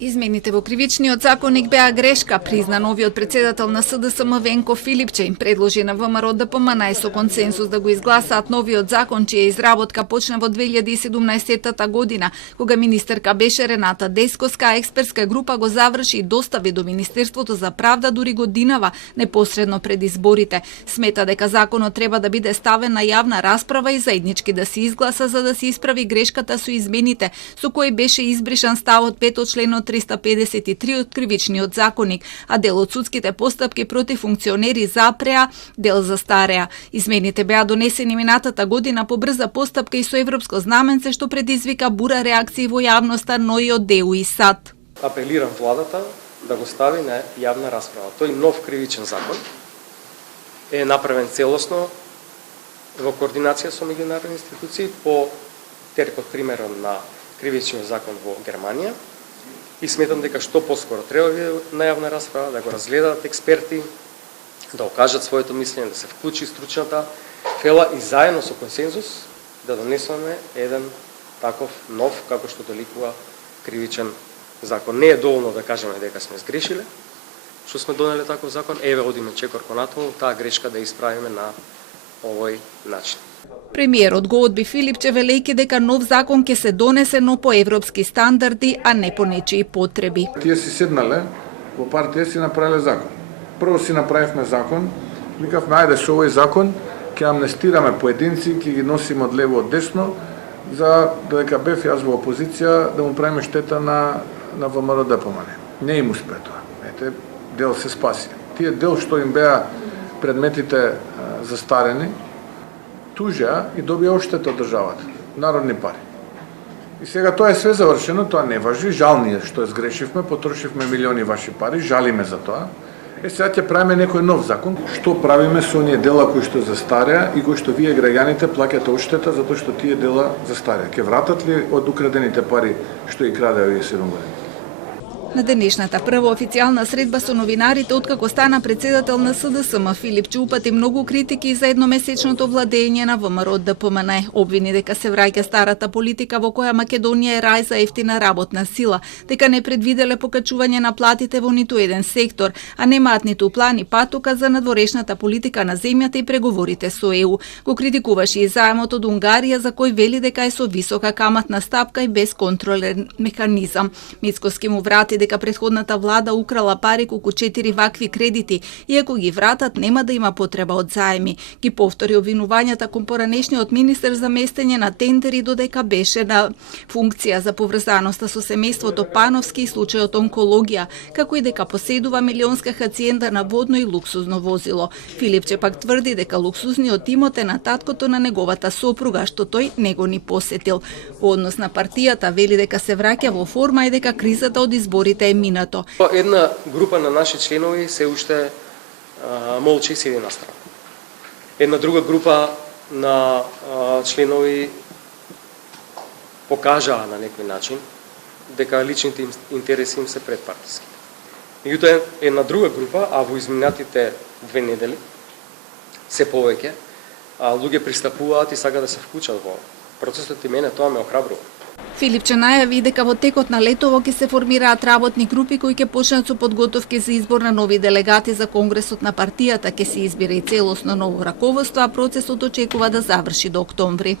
Измените во кривичниот законник беа грешка, призна новиот председател на СДСМ Венко Филипче. Им предложи на ВМРО ДПМН со консенсус да го изгласаат новиот закон, чија изработка почна во 2017 година, кога министерка беше Рената Дескоска, а експертска група го заврши и достави до Министерството за правда дури годинава, непосредно пред изборите. Смета дека законот треба да биде ставен на јавна расправа и заеднички да се изгласа за да се исправи грешката со измените, со кои беше избришан ставот 5 од членот 353 од кривичниот законник, а дел од судските постапки против функционери запреа, дел застареа. Измените беа донесени минатата година по брза постапка и со европско знаменце, што предизвика бура реакции во јавноста, но и од ДЕУ и САД. Апелирам владата да го стави на јавна расправа. Тој нов кривичен закон е направен целосно во координација со меѓународни институции по терпот примерот на кривичниот закон во Германија. И сметам дека што поскоро треба на јавна расправа, да го разгледаат експерти, да окажат своето мислење, да се вклучи стручната фела и заедно со консензус да донесеме еден таков нов, како што доликува, кривичен закон. Не е доволно да кажеме дека сме сгрешиле, што сме донеле таков закон, еве одиме чекор понатаму, таа грешка да исправиме на овој начин. Премиерот го одби Филипче велејќи дека нов закон ќе се донесе, но по европски стандарди, а не по нечии потреби. Тие си седнале во партија си направиле закон. Прво си направивме закон, викавме ајде со овој закон ќе амнестираме поединци, ќе ги носиме од лево од десно, за дека бев јас во опозиција да му правиме штета на ВМРО ДПМН. Не им успе тоа. Ете, дел се спаси. Тие дел што им беа предметите застарени, тужеа и добија оштета од државата, народни пари. И сега тоа е све завршено, тоа не важи, жал ни е што сгрешивме, потрошивме милиони ваши пари, жалиме за тоа. Сега ќе правиме некој нов закон, што правиме со оние дела кои што застареа и кои што вие граѓаните плаќате оштета затоа што тие дела застареа. Ќе вратат ли од украдените пари што ги крадеа овие 7 години? На денешната прва официјална средба со новинарите откако стана председател на СДСМ, Филипче упати многу критики за едномесечното владење на ВМРО ДПМН. Обвини дека се враќа старата политика во која Македонија е рај за ефтина работна сила, дека не предвиделе покачување на платите во ниту еден сектор, а немаат ниту план и патука за надворешната политика на земјата и преговорите со ЕУ. Го критикуваше и заемот од Унгарија, за кој вели дека е со висока каматна стапка и без контролен механизам. Мицкоски му врати дека претходната влада украла пари колку 4 вакви кредити и ако ги вратат нема да има потреба од заеми. Ги повтори обвинувањата кон поранешниот министер за местење на тендери додека беше на функција за поврзаноста со семејството Пановски и случајот онкологија, како и дека поседува милионска хациенда на водно и луксузно возило. Филипче пак тврди дека луксузниот имот е на таткото на неговата сопруга, што тој не го ни посетил. По однос на партијата вели дека се враќа во форма и дека кризата од изборите е минато. Една група на наши членови се уште молчи и седи настрана. Една друга група на членови покажаа на некој начин дека личните интереси им се предпартиски. Меѓутоа, една друга група, а во изминатите 2 недели се повеќе луѓе пристапуваат и сакаат да се вклучат во процесот и мене тоа ме охрабрува. Филипче најави дека во текот на летово ќе се формираат работни групи кои ќе почнат со подготовки за избор на нови делегати за Конгресот на партијата, ќе се избира и целосно ново раководство, а процесот очекува да заврши до октомври.